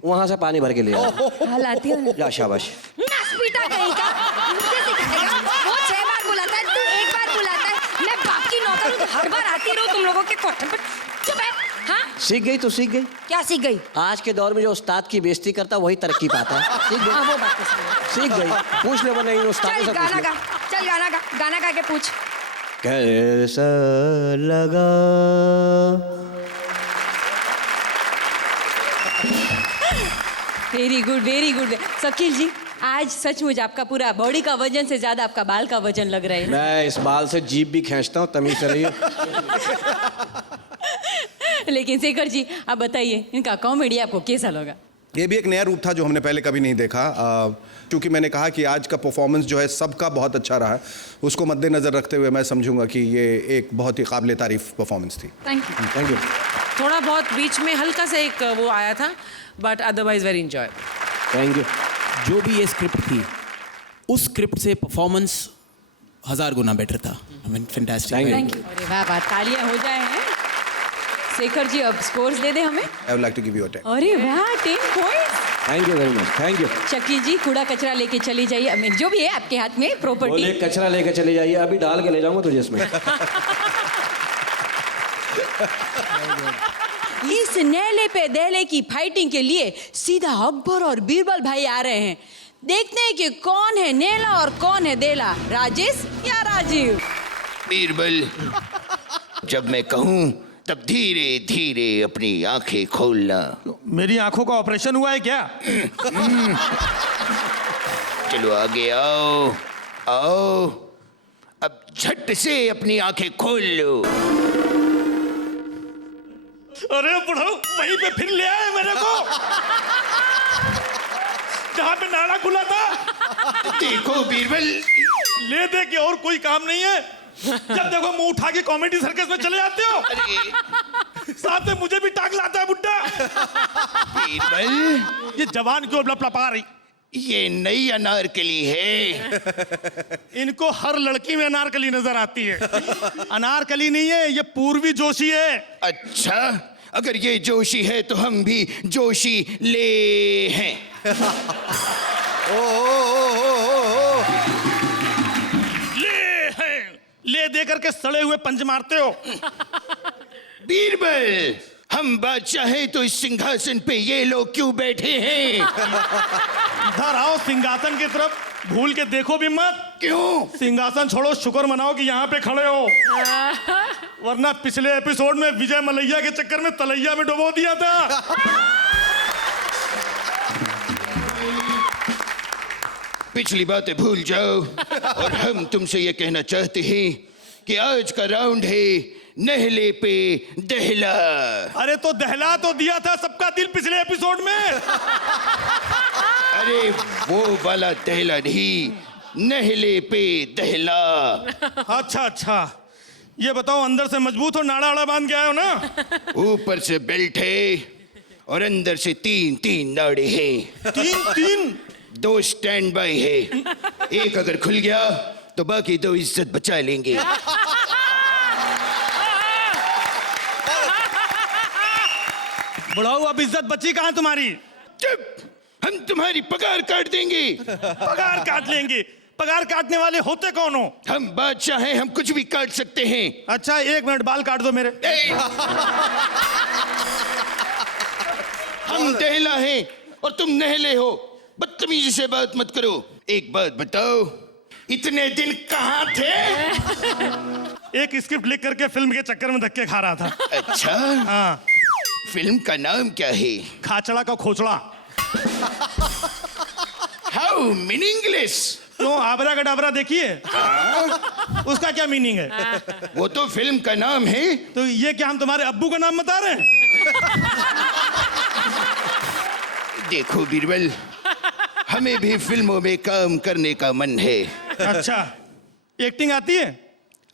वहां से पानी भर के ले आ। हाँ लाती हूँ। जा शाबाश। नस्पीटा कहीं का, मुझे सिखाएगा। वो 6 बार बुलाता है, तू 1 बार बुलाता है। मैं बाप की नौकर हूँ, हर बार आती रहूँ तुम लोगों के कोठे पर। चुप है। हाँ सीख गई तो सीख गई। क्या सीख गई? आज के दौर में जो उस्ताद की बेइज्जती करता वही तरक्की पाता है। सीख गई। हाँ वो बात तो सही है। सीख गई। पूछ ले, वो नहीं उस्ताद चल से पूछ गाना ले। गा, चल गाना गा, गाना गा के पूछ। कैसा लगा। Very good very good. Shakeel ji, आज सचमुच आपका पूरा बॉडी का वजन से ज्यादा आपका बाल का वजन लग रहा है। मैं इस बाल से जीभ भी खींचता हूँ, तमीज से रहिए। लेकिन शेखर जी आप बताइए, इनका कॉमेडी आपको कैसा लगा? ये भी एक नया रूप था जो हमने पहले कभी नहीं देखा। क्योंकि मैंने कहा कि आज का परफॉर्मेंस जो है सबका बहुत अच्छा रहा है, उसको मद्देनज़र रखते हुए मैं समझूंगा कि ये एक बहुत ही काबिल तारीफ परफॉर्मेंस थी। Thank you. Thank you. थोड़ा बहुत बीच में हल्का सा एक वो आया था, but otherwise very enjoy. Thank you. जो भी ये स्क्रिप्ट थी, उस स्क्रिप्ट से परफॉर्मेंस 1000 गुना बेटर था। I mean fantastic. Thank you. अरे वाह वाह, तालियां हो जाए हैं। शेखर जी अब स्कोर्स दे दे हमें। I would like to give you a 10। अरे वाह, 10 points. Thank you very much. Thank you. Shakeel ji कूड़ा कचरा लेके चली जाइए, I mean, जो भी है आपके हाथ में प्रॉपर्टी। बोले कचरा लेके चले जाइए, अभी डाल के ले जाऊंगा तुझे इसमें। इस नेले पे देले की फाइटिंग के लिए सीधा अकबर और बीरबल भाई आ रहे हैं। देखते हैं कि कौन है नेला और कौन है देला, राजेश या राजीव। बीरबल, जब मैं कहूं तब धीरे धीरे अपनी आंखें खोलना। मेरी आंखों का ऑपरेशन हुआ है क्या? चलो आगे आओ आओ, अब झट से अपनी आंखें खोल लो। अरे बुढ़ाऊ, वहीं पे फिर ले आए मेरे को, जहाँ पे नाड़ा खुला था। देखो बीरबल, ले दे के और कोई काम नहीं है। जब देखो मुंह उठा के कॉमेडी सर्कस में चले जाते हो। साथ में मुझे भी टांग लाता है बुड्ढा। बीरबल, ये जवान क्यों लपलपा रही? ये नई अनारकली है। इनको हर लड़की में अनारकली नजर आती है। अनारकली नहीं है, ये पूर्वी जोशी है। अच्छा, अगर ये जोशी है तो हम भी जोशी ले हैं। ले दे करके सड़े हुए पंच मारते हो। बीरबल, हम बादशाह हैं तो इस सिंहासन पे ये लोग क्यों बैठे हैं? इधर आओ सिंहासन की तरफ, भूल के देखो भी मत। क्यों? सिंहासन छोड़ो, शुक्र मनाओ कि यहाँ पे खड़े हो, वरना पिछले एपिसोड में विजय मलैया के चक्कर में तलैया में डुबो दिया था। पिछली बातें भूल जाओ और हम तुमसे ये कहना चाहते हैं कि आज का राउंड है नहले पे दहला। अरे तो दहला तो दिया था सबका दिल पिछले एपिसोड में। अरे वो वाला दहला नहीं, नहले पे दहला। अच्छा अच्छा, ये बताओ अंदर से मजबूत हो, नाड़ा आड़ा बांध के आए हो ना? ऊपर से बेल्ट है और अंदर से 3 नाड़े हैं। 3? 2 स्टैंड बाय है, एक अगर खुल गया तो बाकी 2 इज्जत बचा लेंगे। बुढ़ाऊ, अब इज्जत बची कहाँ तुम्हारी? चुप, हम तुम्हारी पगार काट देंगे। पगार काट लेंगे? पगार काटने वाले होते कौन हो? हम बादशाह हैं, हम कुछ भी काट सकते हैं। अच्छा 1 मिनट, बाल काट दो मेरे। हम दहला हैं और तुम नहले हो, बदतमीजी से बात मत करो। एक बात बताओ, इतने दिन कहाँ थे? एक स्क्रिप्ट लिख करके फिल्म के चक्कर में धक्के खा रहा था। अच्छा हाँ। फिल्म का नाम क्या है? खाचड़ा का खोचड़ा। How meaningless. तो आबरा गडाबरा देखिए। हाँ? उसका क्या मीनिंग है? वो तो फिल्म का नाम है। तो ये क्या हम तुम्हारे अब्बू का नाम बता रहे हैं? देखो बीरबल, हमें भी फिल्मों में काम करने का मन है। अच्छा, एक्टिंग आती है?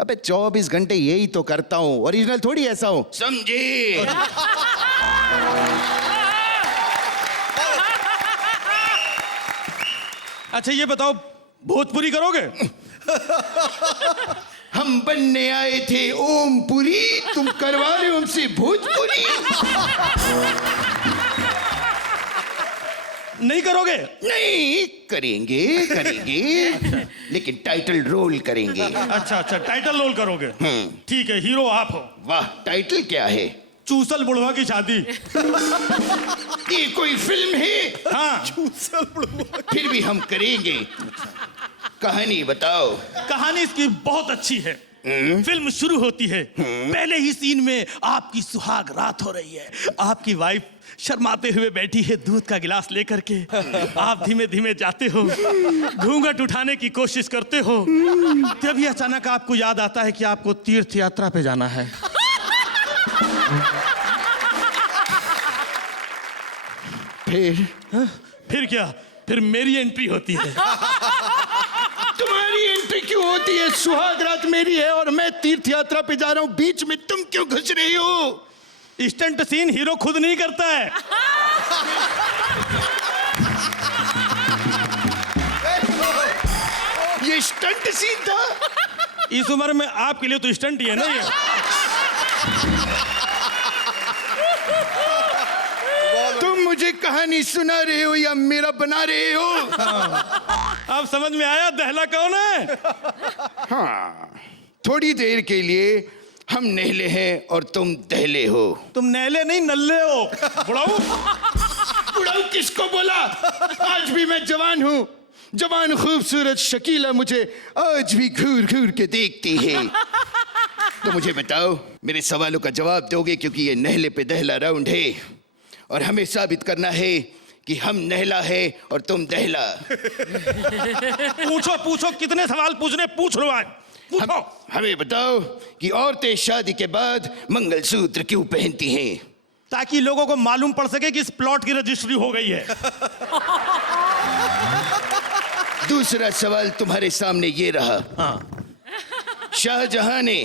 अबे 24 घंटे यही तो करता हूँ, ओरिजिनल थोड़ी ऐसा हूँ, समझे? अच्छा ये बताओ, भोजपुरी करोगे? हम बनने आए थे ओमपुरी, तुम करवा रहे हो हमसे भोजपुरी? नहीं करोगे? नहीं करेंगे, करेंगे, लेकिन टाइटल रोल करेंगे। अच्छा अच्छा, टाइटल रोल करोगे? ठीक है, हीरो आप हो। वाह, टाइटल क्या है? चूसल बुढ़वा की शादी। ये कोई फिल्म है? हाँ। चूसल बुढ़वा। फिर भी हम करेंगे। कहानी बताओ। कहानी इसकी बहुत अच्छी है। फिल्म शुरू होती है, पहले ही सीन में आपकी सुहाग रात हो रही है। आपकी वाइफ शर्माते हुए बैठी है दूध का गिलास लेकर के। आप धीमे धीमे जाते हो, घूंघट उठाने की कोशिश करते हो, तभी अचानक आपको याद आता है कि आपको तीर्थ यात्रा पे जाना है। फिर क्या? फिर मेरी एंट्री होती है। तुम्हारी एंट्री क्यों होती है? सुहाग रात मेरी है और मैं तीर्थ यात्रा पे जा रहा हूं, बीच में तुम क्यों घुस रही हो? स्टंट सीन हीरो खुद नहीं करता है। ये स्टंट सीन था? इस उम्र में आपके लिए तो स्टंट ही है ना ये। तुम मुझे कहानी सुना रहे हो या मेरा बना रहे हो? अब समझ में आया दहला कौन है? हाँ, थोड़ी देर के लिए हम नहले हैं और तुम दहले हो। तुम नहले नहीं नल्ले हो। बुढ़ाऊ। बुढ़ाऊ किसको बोला? आज भी मैं जवान हूँ। जवान खूबसूरत शकीला मुझे आज भी घूर घूर के देखती है। तो मुझे बताओ, मेरे सवालों का जवाब दोगे? क्योंकि ये नहले पे दहला राउंड है और हमें साबित करना है कि हम नहला है और तुम दहला। पूछो पूछो, कितने सवाल पूछने, पूछ लो आज। हमें बताओ कि औरतें शादी के बाद मंगलसूत्र क्यों पहनती हैं? ताकि लोगों को मालूम पड़ सके कि इस प्लॉट की रजिस्ट्री हो गई है। दूसरा सवाल तुम्हारे सामने ये रहा। शाहजहां ने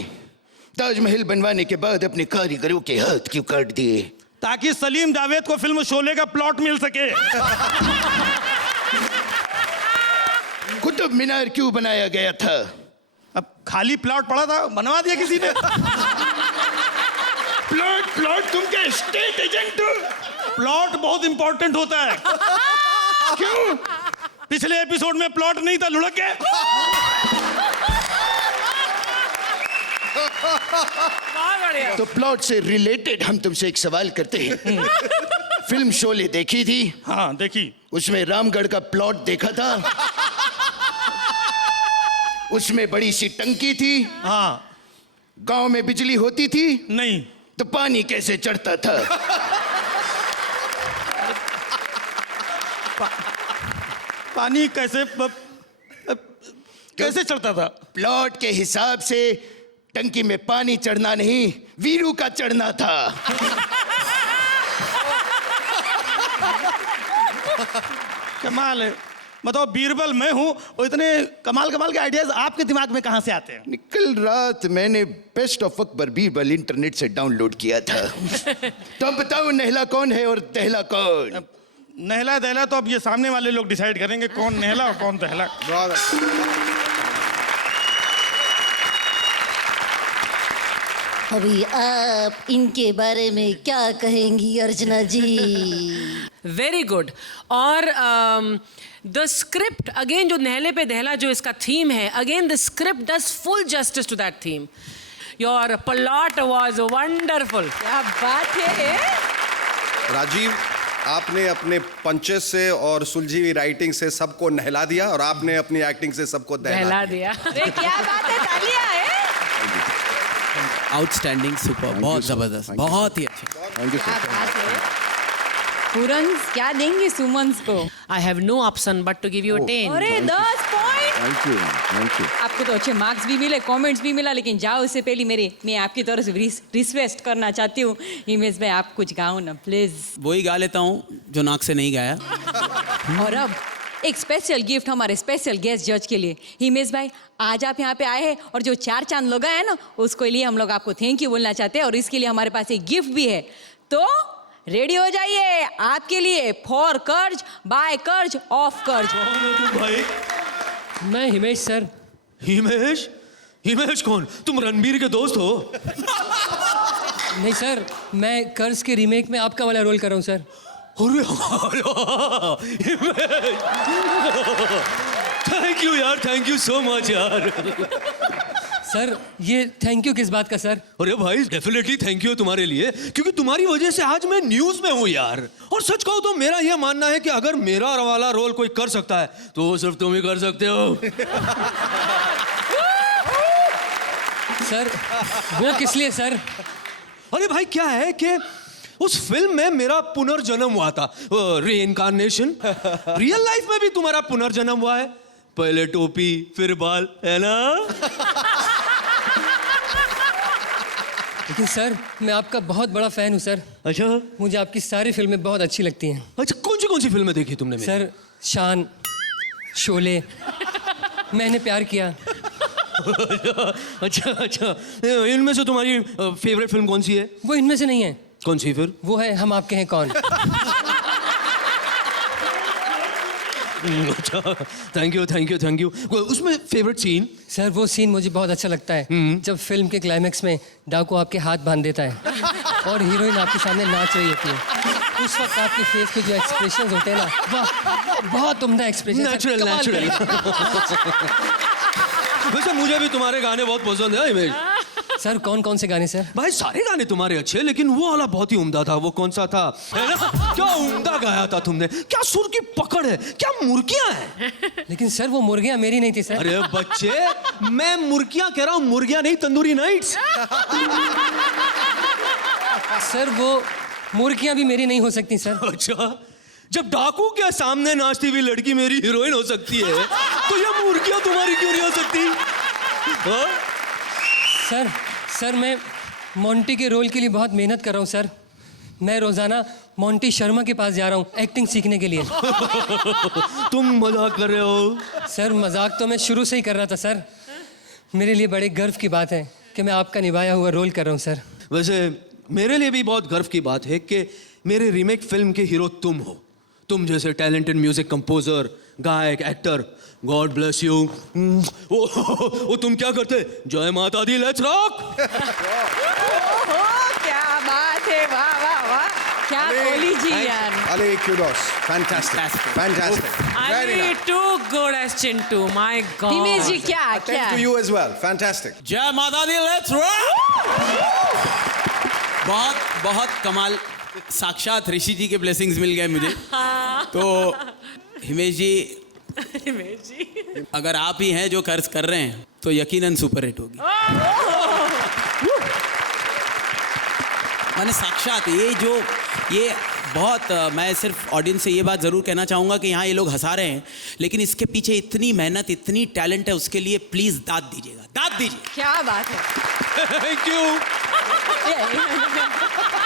ताजमहल बनवाने के बाद अपने कारीगरों के हाथ क्यों काट दिए? ताकि सलीम जावेद को फिल्म शोले का प्लॉट मिल सके। कुतुब मीनार क्यों बनाया गया था? अब खाली प्लॉट पड़ा था, बनवा दिया किसी ने। प्लॉट प्लॉट, तुम क्या स्टेट एजेंट हो? प्लॉट बहुत इंपॉर्टेंट होता है। क्यों? पिछले एपिसोड में प्लॉट नहीं था, लुढ़क गए। तो प्लॉट से रिलेटेड हम तुमसे एक सवाल करते हैं। फिल्म शोले देखी थी? हाँ देखी। उसमें रामगढ़ का प्लॉट देखा था? उसमें बड़ी सी टंकी थी? हाँ। गांव में बिजली होती थी? नहीं। तो पानी कैसे चढ़ता था? पानी कैसे चढ़ता था? प्लॉट के हिसाब से टंकी में पानी चढ़ना नहीं, वीरू का चढ़ना था। कमाल है। बताओ, बीरबल मैं हूँ और इतने कमाल कमाल के आइडियाज आपके दिमाग में कहाँ से आते हैं? कल रात मैंने best of Akbar Birbal internet से डाउनलोड किया था। तो अब बताओ, नहला कौन है और दहला कौन? नहला दहला तो अब ये सामने वाले लोग डिसाइड करेंगे कौन नहला और कौन दहला। अभी आप इनके बारे में क्या कहेंगी अर्चना जी? Very good. और द स्क्रिप्ट अगेन, जो नहले पे दहला जो इसका थीम है, again the script does full justice to that theme. Your plot was wonderful. क्या बात है राजीव, आपने अपने पंचेस से और सुलझी हुई राइटिंग से सबको नहला दिया और आपने अपनी एक्टिंग से सबको दहला दिया। अरे क्या बात है, तालियां है। आउटस्टैंडिंग, सुपर, बहुत जबरदस्त, बहुत ही अच्छा। क्या बात है। पुरंस क्या देंगे सुमंस को? I have no option but to give you a 10. अरे 10 पॉइंट। Thank you. आपको तो अच्छे मार्क्स भी मिले, कमेंट्स भी मिला, लेकिन जाओ उससे पहले मैं आपकी तरफ से रिक्वेस्ट करना चाहती हूँ, हिमेश भाई आप कुछ गाओ ना प्लीज। वही गा लेता हूँ जो नाक से नहीं गाया। और अब एक स्पेशल गिफ्ट हमारे स्पेशल गेस्ट जज के लिए। हिमेश भाई, आज आप यहाँ पे आए हैं और जो 4 चांद लोग आए ना, उसके लिए हम लोग आपको थैंक यू बोलना चाहते हैं और इसके लिए हमारे पास एक गिफ्ट भी है। तो रेडी हो जाइए आपके लिए फॉर कर्ज बाय कर्ज ऑफ कर्ज। भाई मैं हिमेश सर। हिमेश? हिमेश कौन? तुम रणबीर के दोस्त हो? नहीं सर, मैं कर्ज के रीमेक में आपका वाला रोल कर रहा हूँ सर। अरे थैंक यू यार, थैंक यू सो मच यार। सर ये थैंक यू किस बात का सर? अरे भाई डेफिनेटली थैंक यू तुम्हारे लिए, क्योंकि तुम्हारी वजह से आज मैं न्यूज में हूँ यार। और सच कहूँ तो मेरा यह मानना है कि अगर मेरा वाला रोल कोई कर सकता है तो वो सिर्फ तुम ही कर सकते हो। सर वो किस लिए सर? अरे भाई क्या है कि उस फिल्म में मेरा पुनर्जन्म हुआ था, रीइंकार्नेशन। रियल लाइफ में भी तुम्हारा पुनर्जन्म हुआ है, पहले टोपी फिर बाल, है ना? लेकिन सर मैं आपका बहुत बड़ा फैन हूँ सर। अच्छा, मुझे आपकी सारी फिल्में बहुत अच्छी लगती हैं। अच्छा, कौन सी फिल्में देखी तुमने मेरी? सर शान, शोले, मैंने प्यार किया। अच्छा, इनमें से तुम्हारी फेवरेट फिल्म कौन सी है? वो इनमें से नहीं है। कौन सी फिर? वो है हम आपके हैं कौन। अच्छा, थैंक यू। उसमें फेवरेट सीन? सर वो सीन मुझे बहुत अच्छा लगता है जब फिल्म के क्लाइमेक्स में डाकू आपके हाथ बांध देता है और हीरोइन आपके सामने नाच रही होती है। उस वक्त आपके फेस पे जो एक्सप्रेशंस होते हैं ना, वाह, बहुत उम्दा एक्सप्रेशन। नेचुरल। वैसे मुझे भी तुम्हारे गाने बहुत पसंद है हिमेश। सर कौन से गाने सर? भाई सारे गाने तुम्हारे अच्छे, लेकिन वो वाला बहुत ही उम्दा था। वो कौन सा था, है ना? क्या उम्दा गाया था तुमने, क्या सुर की पकड़ है, क्या मुर्गियां हैं। लेकिन सर वो मुर्गियां मेरी नहीं थी सर। अरे बच्चे, मैं मुर्गियां कह रहा हूँ, मुर्गियां नहीं, तंदूरी नाइट्स। सर वो मुर्गियां भी मेरी नहीं हो सकती सर। अच्छा, जब डाकू के सामने नाचती हुई लड़की मेरी हीरोइन हो सकती है, तो ये मुर्गियां तुम्हारी क्यों नहीं हो सकती? सर मैं मोंटी के रोल के लिए बहुत मेहनत कर रहा हूँ सर। मैं रोजाना मोंटी शर्मा के पास जा रहा हूँ एक्टिंग सीखने के लिए। तुम मजाक कर रहे हो? सर मजाक तो मैं शुरू से ही कर रहा था सर। मेरे लिए बड़े गर्व की बात है कि मैं आपका निभाया हुआ रोल कर रहा हूँ सर। वैसे मेरे लिए भी बहुत गर्व की बात है कि मेरे रीमेक फिल्म के हीरो तुम हो। तुम जैसे टैलेंटेड म्यूजिक कंपोजर, गायक, एक्टर, गॉड ब्लेस यू। वो तुम क्या करते? जय माता दी, लेट्स रॉक। क्या बात है, वाह वाह वाह, क्या बोली जी यार। अले kudos, fantastic. Ali, too good as Chintu, my God. Himesh जी क्या Thanks to you as well, fantastic. जय माता दी, लेट्स रॉक। बहुत कमाल, साक्षात ऋषि जी के ब्लेसिंग्स मिल गए मुझे। तो हिमेश जी, अगर आप ही हैं जो कर्ज कर रहे हैं तो यकीनन सुपर हिट होगी। मैंने साक्षात ये बहुत, मैं सिर्फ ऑडियंस से ये बात ज़रूर कहना चाहूँगा कि यहाँ ये लोग हंसा रहे हैं, लेकिन इसके पीछे इतनी मेहनत, इतनी टैलेंट है, उसके लिए प्लीज़ दाद दीजिएगा, दाद दीजिए। क्या बात है। Thank you. Yeah.